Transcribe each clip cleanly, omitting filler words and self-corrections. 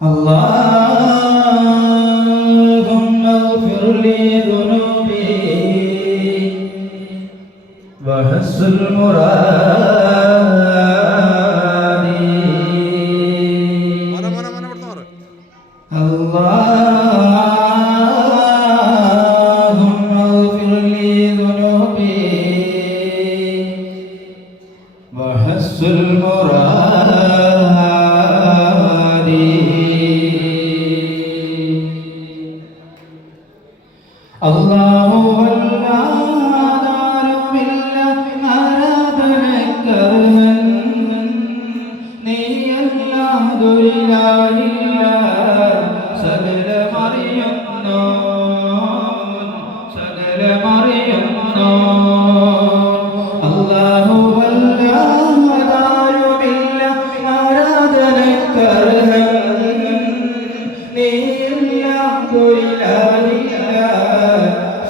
اللهم اغفر لي ذنوبي وحسن مرادي اللهم اغفر لي ذنوبي وحسن مرادي الله ولا دار بالله أراد كرها ني الله لا إله سجل مريم نون سجل مريم نون الله ولا دار بالله أراد كرها ني الله لا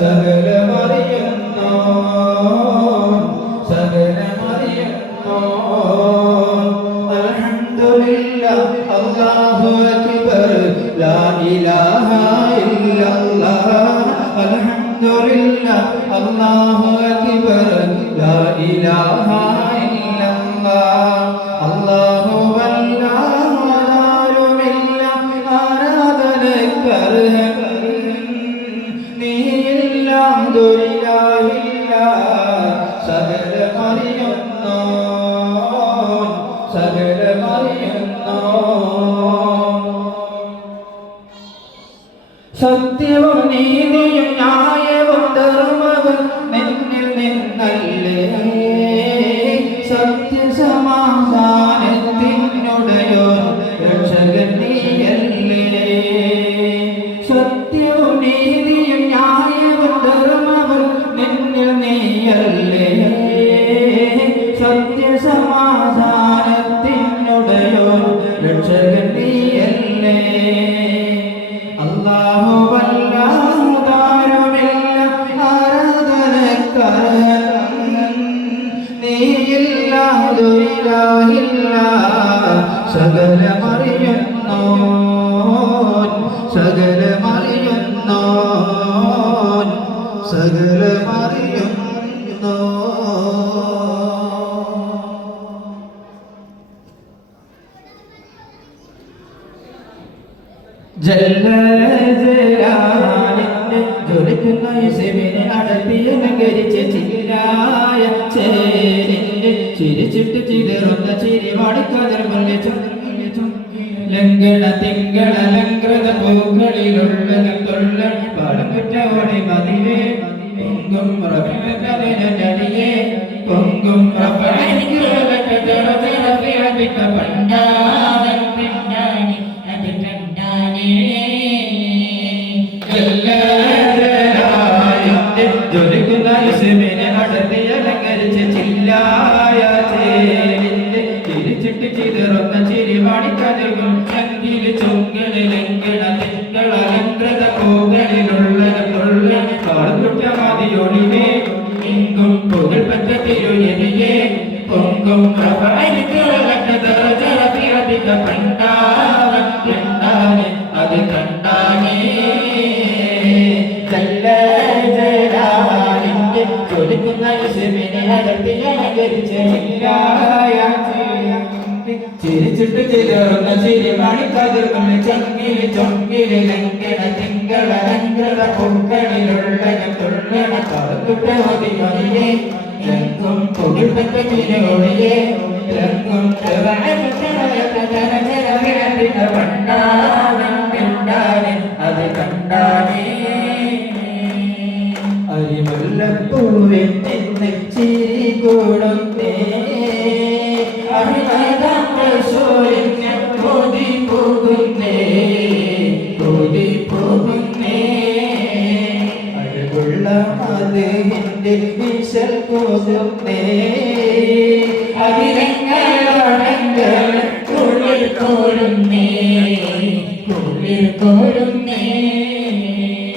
سجل مريم نون سجل مريم نون الحمد لله الله أكبر لا إله إلا الله الحمد لله الله أكبر لا إله إلا الله الله والله دار بالله أراد كرها الحمد لله سجل مريم نون سجل مريم نون സത്യവും നീതിയും ന്യായവും ധർമ്മവും നിന്നിൽ നിന്നല്ലേ സത്യസമാധാനത്തിനുടയോ രക്ഷകൻ നീയല്ലേ സത്യവും നീതിയും ന്യായവും ധർമ്മവും നിന്നിൽ നീയല്ലേ സത്യസമാധാനത്തിനുടയോ രക്ഷകൻ നീയല്ലേ അല്ലാഹു വല്ലാഹുദാരുമില്ല ആരാധനക്കർഹൻ നീയില്ലാതു ഇലാഹില്ല സകല മറിയുന്നോൻ സകല മറിയുന്നോൻ സകല മറിയുന്നോൻ ജല്ല ജലാലിന്റെ ജ്വലിക്കുന്ന യേശുവിനെ അടർത്തിയ നഗരിച്ച ചില്ലായ ചേരിന്റെ ചിരിച്ചിട്ട് ചിതറുന്ന ചിരിവാടിക്കതിർ ലംഘന തിങ്കള ലംഘ്രത പൂക്കളിലുള്ള തൊള്ള പാടം കുറ്റോടി മതിവേ പൊങ്കും റഫിയെ പൊങ്കും ജ്വലിക്കുന്ന യേശുവിനെ അടർത്തിയ ലംഘരിച്ച ചില്ലായ ചേരിന്റെ ചിരിച്ചിട്ട് ചിതറുന്ന ചിരിവാടിക്കതിർക്കും ചങ്കില് ചൊങ്കില് ലംഘന തിങ്കള ലംഘ്രത പൂക്കളിലുള്ള തൊള്ള പാടുകുറ്റമതിയൊളിവേ എങ്കും പുകൾപെറ്റ തിരുയതിയെ പൊങ്കും പണ്ടാവൻ അത് കണ്ടാനേ ജല്ല ജലാലിന്റെ ജ്വലിക്കുന്ന യേശുവിനെ അടർത്തിയ നഗരിച്ച ചില്ലായ ചിരിച്ചിട്ട് ചിതറുന്ന ചിരിമണിക്കതിർക്കും ചങ്കില് ചൊങ്കില് ലംഘന തിങ്കള ലംഘന പൂക്കളിലുള്ള തുള്ളണ പറക്കുറ്റമതിയെ ലങ്കും പുകൾപെറ്റ തിരുയൊളിയെ ലങ്കും പണ്ടാവൻ അത് കണ്ടാനേ അരിമുല്ലപ്പൂവിൻ നിന്ന് ചിരി കൊടുത്തേ അഭിനന്ദ മോദി നിന്റെ ഈശൽ കൂതുന്നേ അതിരങ്ങളാണെങ്കിൽ കുളിർ കോരുന്നേ കുളിർ കോരുന്നേ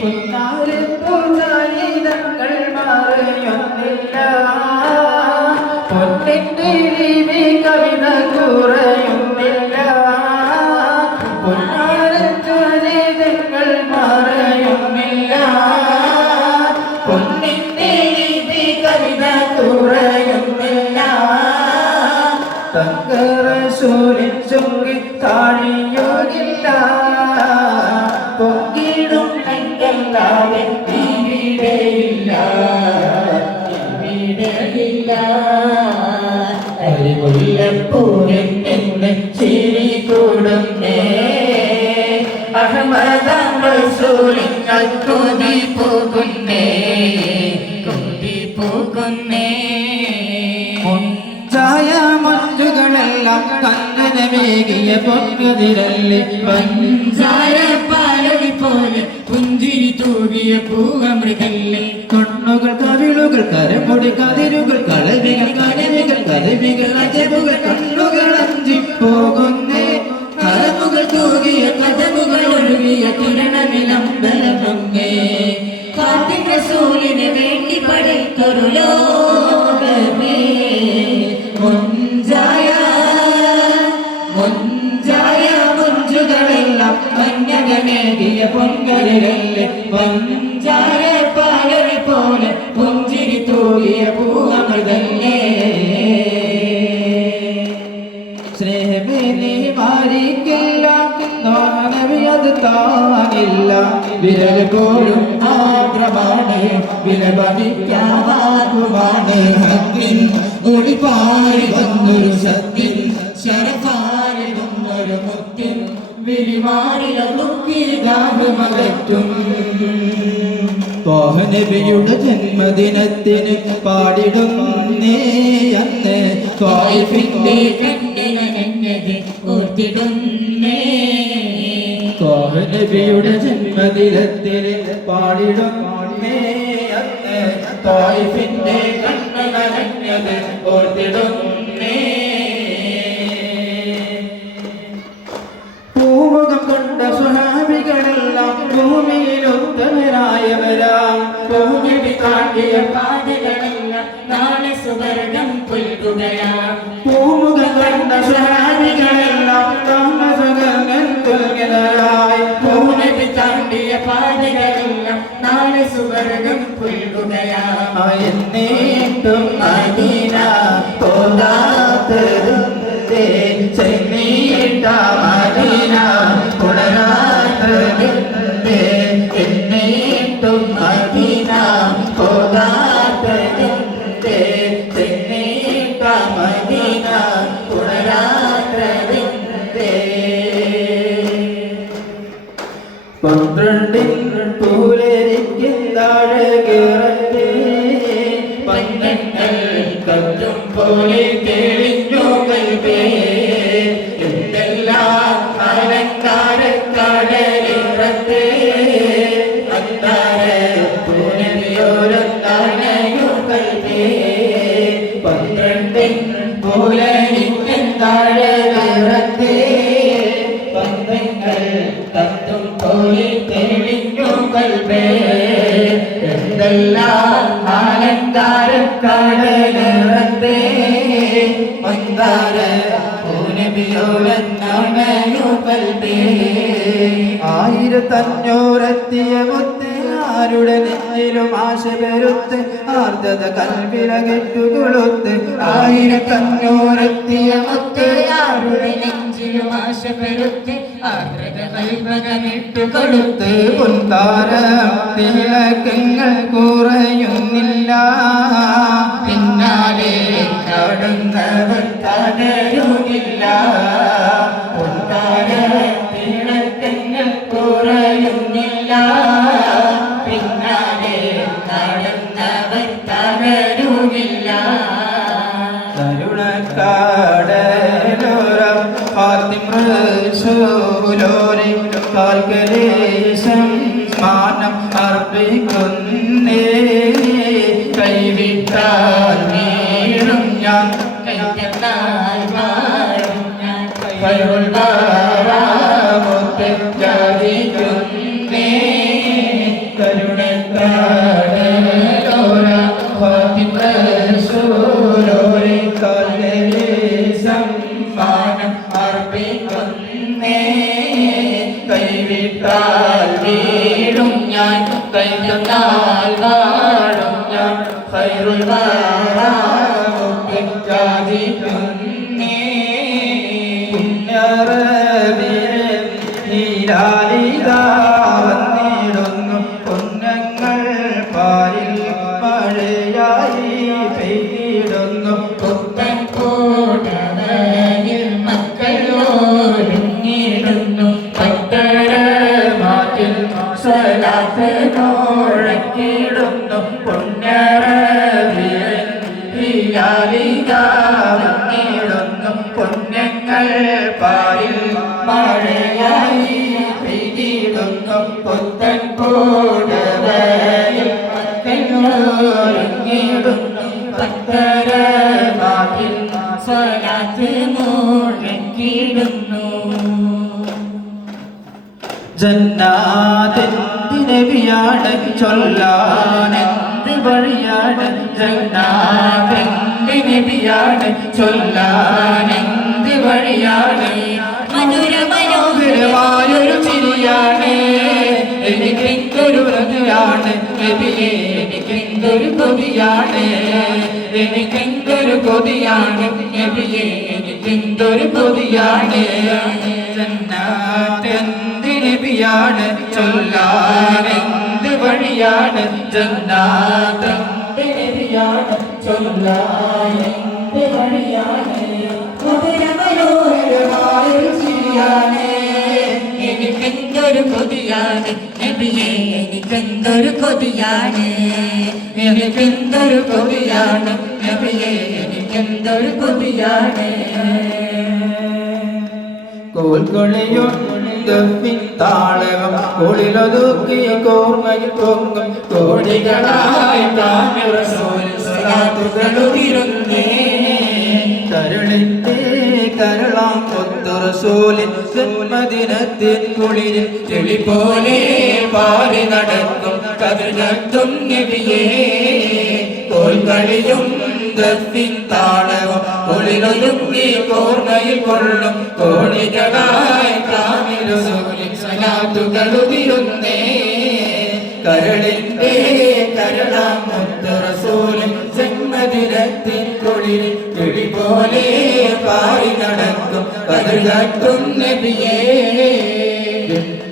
കുന്നാലിൽ പൂജാതങ്ങൾ മറയുന്നില്ല പൊന്നിന്റെ രീതി കവിത കുറയുന്നില്ല പൊന്നാലിൽ പൂജാതങ്ങൾ മറയുന്നില്ല പൊന്നിന്റെ രീതി കവിത കുറയുന്നില്ല തങ്കറസൂലിൻ ചുങ്കി താഴിയോഗില്ല പൊങ്കിടും എങ്കല്ലാതെ ഇവിടെയില്ല ഇവിടെയില്ല അരിമുല്ലപ്പൂവിൻ എന്ന് ചിരി കൂടുന്നേ അഹമ്മദ് റസൂലിങ്ങൾ കൊതി പോകുന്നേ കൊതി പോകുന്നേ ചായ മഞ്ചുകളെല്ലാം കണ്ണനമേകിയ പൊൻകതിരല്ലേ പഞ്ചാര പാലൊളി പോലെ പുഞ്ചിരി തൂകിയ പൂവമൃഗല്ലേ കണ്ണുകൾ കവിളുകൾ കരമുടി കതിരുകൾ കളവികൾ കനവികൾ കരവികൾ അജബുകൾ കണ്ണുകൾ അഞ്ചിപ്പോകുന്നേ കരമുകൾ തൂകിയ കഥമുകൾ ഒഴുകിയ കിരണമിലമ്പലമൊങ്ങേ ഫാത്തിമ റസൂലിന് വേണ്ടി പടയ്ക്കൊരു ലോകമേ മുഞ്ചായ മുഞ്ചായ മുഞ്ചുകളെല്ലാം മഞ്ഞകമേകിയ പൊൻകരല്ലേ പഞ്ചാര പാലൊളി പോലെ പുഞ്ചിരി തൂകിയ പൂവമൃതല്ലേ സ്നേഹമേ നീ മാറിക്കില്ല നാനവിയത് താനില്ല വിരൽ പോലും മാത്രമാണ് വിലപതിക്കാവാകുമാണ് ഹക്കിൻ ഒളിപാറി വന്നൊരു സത്തിൻ ശരഫാരി വന്നൊരു മുത്തിൻ വിളിമാറിലൊതുക്കിയതാകുമകറ്റും നബിയുടെ ജന്മദിനത്തിന് പാടിടുന്നേ അന്ന് ത്വായിഫിന്റെ കണ്ണിനനഞ്ഞത് ഓർത്തിടുന്നേ നബിയുടെ ജന്മദിനത്തിന് പാടിടുന്നേ അന്ന് ത്വായിഫിന്റെ കണ്ണനഞ്ഞത് ഓർത്തിടുന്നേ പൂമുഖം കൊണ്ട സ്വഹാബികളെല്ലാം ഭൂമിയിലൊത്തവരായവരാം ഭൂമി താണ്ടിയ പാതകളെല്ലാം നാളെ സുവർഗം പുൽകുകയാ പൂമുഖം കണ്ട സ്വഹാബികളെല്ലാം താമസകങ്ങൾ തുൽകരായി ഭൂമി താണ്ടിയ പാതകളെല്ലാം നാളെ സുവർഗം പുൽകുകയാ എന്നേറ്റും മദീന പോകാത്തതിന്റെ ചെന്നീട്ട മദീന പുണരാത്തതിന്റെ എന്നേറ്റും മദീന പോകാത്തതിന്റെ ചെന്നീട്ട മദീന പുണരാത്തതിന്റെ പന്ത്രണ്ടിൻ പൂലരിക്കുന്നഴകേറട്ടെ പന്നങ്ങൾ കത്തും പോലെ തെളിഞ്ഞു കൽവേ എന്തെല്ലാം അലങ്കാരക്കടലിറത്തേ അന്താര പൂനയോരത്താണയോ കൽവേ പന്ത്രണ്ടിൻ പൂലരിക്കുന്നഴകേറത്തേ പന്തങ്ങൾ കത്തും പോലെ തെളിഞ്ഞു കൽവേ എന്തെല്ലാം അലങ്കാരക്കടലിറത്തേ മന്ദാര പൂനബിയോരത്താണയോ കൽവേ 1500 മുത്ത് ആരുടെ നെഞ്ചിലും ആശ പെരുത്ത് ആർദ്രത കൽവിലകെട്ടുകൊളുത്ത് 1500 മുത്ത് ആരുടെ നെഞ്ചിലും ആശ പെരുത്ത് ആർദ്രത കൽപകമിട്ടു കൊടുത്ത് പൊൻതാര തിലക്കങ്ങൾ കുറയുന്നില്ല പിന്നാലെ കടന്നവർ തടയുകില്ല പൊൻതാര തിളക്കങ്ങൾ കുറയുന്നില്ല പിന്നാലെ കടന്നവർ തടയുകില്ല കരുണക്കാടലോരം ഫാത്തിമ റസൂലോരെ കാൽകലേശം സമ്മാനം അർപ്പിക്കുന്നേ കൈവിട്ടാൽ വീഴും ഞാൻ കൈവിട്ടാൽ വാഴും ഞാൻ കരുണാരാമത്തെ ജാതിക്കുന്നേ കരുണത്താടലോര ഫാത്തിമസൂലോരെ കല്ലെ സമ്മാനം അർപ്പിക്കുന്നേ കൈവിട്ടാൽ വീഴും ഞാൻ കൈതന്നാൽ വാഴും ഞാൻ ഖൈറുൽ വറാമുത്തെ ജാതിക്കുന്നേ പുണ്യറബിയിൽ ഹീലാലിതാ വന്നിടുന്നു പുണ്യങ്ങൾ പാരിൽ മഴയായി പെയ്തിടുന്നു പുത്തൻ കോടവയിൽ മക്കളോരുങ്ങിടുന്നു മാറ്റിൽ സ്വലാത്ത് മുഴക്കിടുന്നു പുണ്യറബിയിൽ ഹീലാലിതാ വന്നിടുന്നു പുണ്യങ്ങൾ പാരിൽ മഴയായി പെയ്തിടുന്നു പുത്തൻ കോടവയിൽ മക്കളോരുങ്ങിടുന്നു പത്തരമാറ്റിൽ സ്വലാത്ത് മുഴക്കിടുന്നു ജന്നാത്തിൻ്റെ നബിയാണ് ചൊല്ലാനെന്ത് വഴിയാണ് ജന്നാത്തിൻ്റെ നബിയാണ് ചൊല്ലാനെന്ത് വഴിയാണ് മനോഹരമായൊരു ചിരിയാണ് എനിക്കെന്തൊരു ഹൃദയാണ് നബിയെ എനിക്കെന്തൊരു കൊതിയാണ് എനിക്കെന്തൊരു കൊതിയാണ് നബിയെ എനിക്കെന്തൊരു കൊതിയാണ് ജന്നാത്തെന്ത് നബിയാണ് ചൊല്ലാനെന്ത് വഴിയാണ് ജന്നാത്തെന്ത് നബിയാണ് ചൊല്ലാനെന്ത് വഴിയാണ് മനോഹരമായൊരു ചിരിയാണ് എനിക്കെന്തൊരു കൊതിയാണ് നബിയെ എനിക്കെന്തൊരു കൊതിയാണ് എനിക്കെന്തൊരു കൊതിയാണ് നബിയെ എനിക്കെന്തൊരു കൊതിയാണ് കോൽക്കൊളിയൊണ്ടഫിൻ താളകം കോളിലൊതുക്കി കോർമ്മയിൽ പൊങ്ങും കോടികളായി സ്വലാത്തുകളുതിരുന്നേ കരുളിന്റെ കരളാം കൊത്തുറസൂലിൻ ജന്മദിനത്തിൻ കുളിരിൽ ചെളി പോലെ പാടി നടക്കും കതിർത്തും നബിയേ കോൽക്കളിയും ദഫിൻ താളവും ഒളിലൊതുക്കി കോർമ്മയിൽ കൊള്ളും കോടികളായി കാമിലൊതുക്കി സ്വലാത്തുകളുതിരുന്നേ കരളിന്റെ കരളാം കൊത്തുറസൂലിൻ ജന്മദിനത്തിൻ കുളിരിൽ ചെളി പോലെ പാടി നടക്കും കതിർത്തും നബിയേ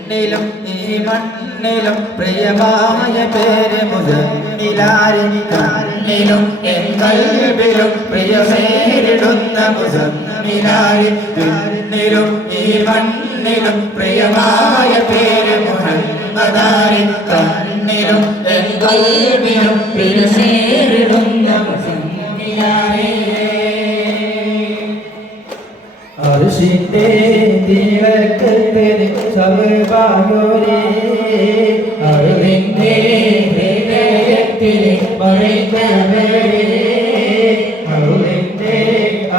ിലും ഈ മണ്ണിലും പ്രിയമായ പേര് മുസമ്മിലാരി കണ്ണിലും എൻ കൽബിലും പ്രിയമേരിടുന്ന മുസമ്മിലാരി കണ്ണിലും ഈ മണ്ണിലും പ്രിയമായ പേര് മുഹമ്മദാരി കണ്ണിലും എൻ കൽബിലും പ്രിയമേരിടുന്ന മുസമ്മിലാരി അർശിന്റെ ദീവക്കത്തിന് സബബായോരേ അറിവിന്റെ ഹൃദയത്തിന് മറിഞ്ഞവരേ അറിവിന്റെ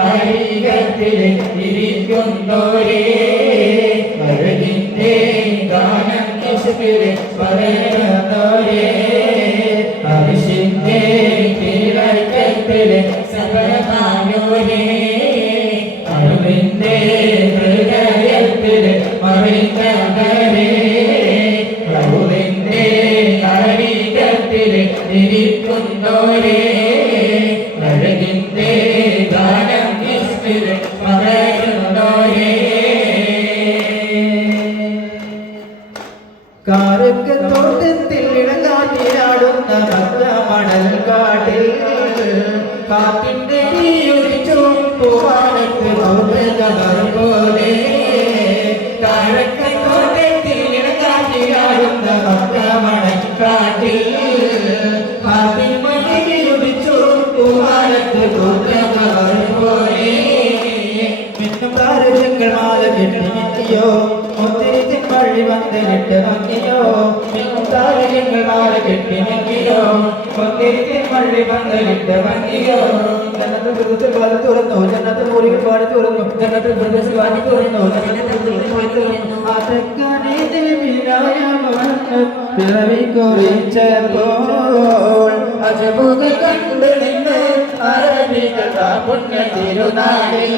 അരികത്തിന് ഇരിക്കുന്നോരേ അറിവിന്റെ ഗാനം ഇഷ്കില് പറയുന്നോരേ അർശിന്റെ ദീവക്കത്തിന് സബബായോരേ അറിവിന്റെ ഹൃദയത്തിൽ മറിഞ്ഞവരേ പ്രഭുവിന്റെ അരികത്തിൽ ഇരിക്കുന്നോരേ അഴകിന്റെ ഗാനം ഇഷ്കിൽ പറയുന്നോരേ കാരക്കത്തോട്ടത്തിൽ ഇടങ്ങാറ്റിലാടുന്ന മണൽ കാട്ടിൽ കാറ്റിന്റെ പൂവാനത്ത് പോലെ കാരക്കത്തോട്ടത്തിൽ ഇടങ്ങാറ്റിലാടുന്ന മണക്കാട്ടിൽ കാറ്റിൽ മണിയൊടിച്ചു പൂവാനത്ത് പോലെ മിന്നും താരങ്ങൾ മാല കെട്ടി മിന്നിയോ ഒത്തിരി പള്ളി വന്നിട്ട് ഭംഗിയോ മിന്നും കെട്ടിനെക്കിയോ കൊത്തിരിത്തി പള്ളി പന്തലിട്ട ഭംഗിയോ ജനത്തിൽ പ്രദേശ പാടി തുറന്നു ജനത്തിൽ മുറിയിൽ പാടി തുറന്നു ജനത്തിൽ പ്രദേശ പാടി തുറന്നു ജനത്തിൽ പാടി തുറന്നു ആറ്റക്കാരി ദേവിയായ മുഹമ്മദ് പിറവി കുറിച്ചപ്പോൾ അജബുകൾ കണ്ടു നിന്ന് അറബികൾ പുണ്യ തിരുനാളിൽ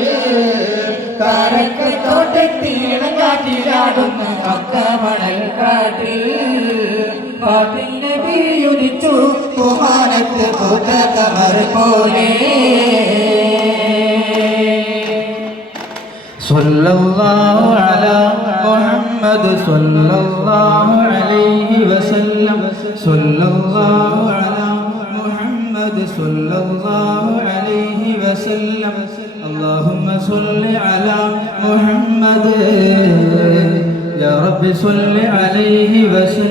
കാരക്കത്തോട്ടത്തിളങ്ങാറ്റിലാടുന്ന മക്കമണൽ കാട്ടിൽ പാട്ടിൽ നബിയുദിച്ചു കുമാരത്ത് പൂത്ത കമർ പോലെ സല്ലല്ലാഹു അലാ മുഹമ്മദ് സല്ലല്ലാഹു അലൈഹി വസല്ലം സല്ലല്ലാഹു അലാ മുഹമ്മദ് സല്ലല്ലാഹു അലൈഹി വസല്ലം اللهم صل على محمد يا رب صل عليه وسلم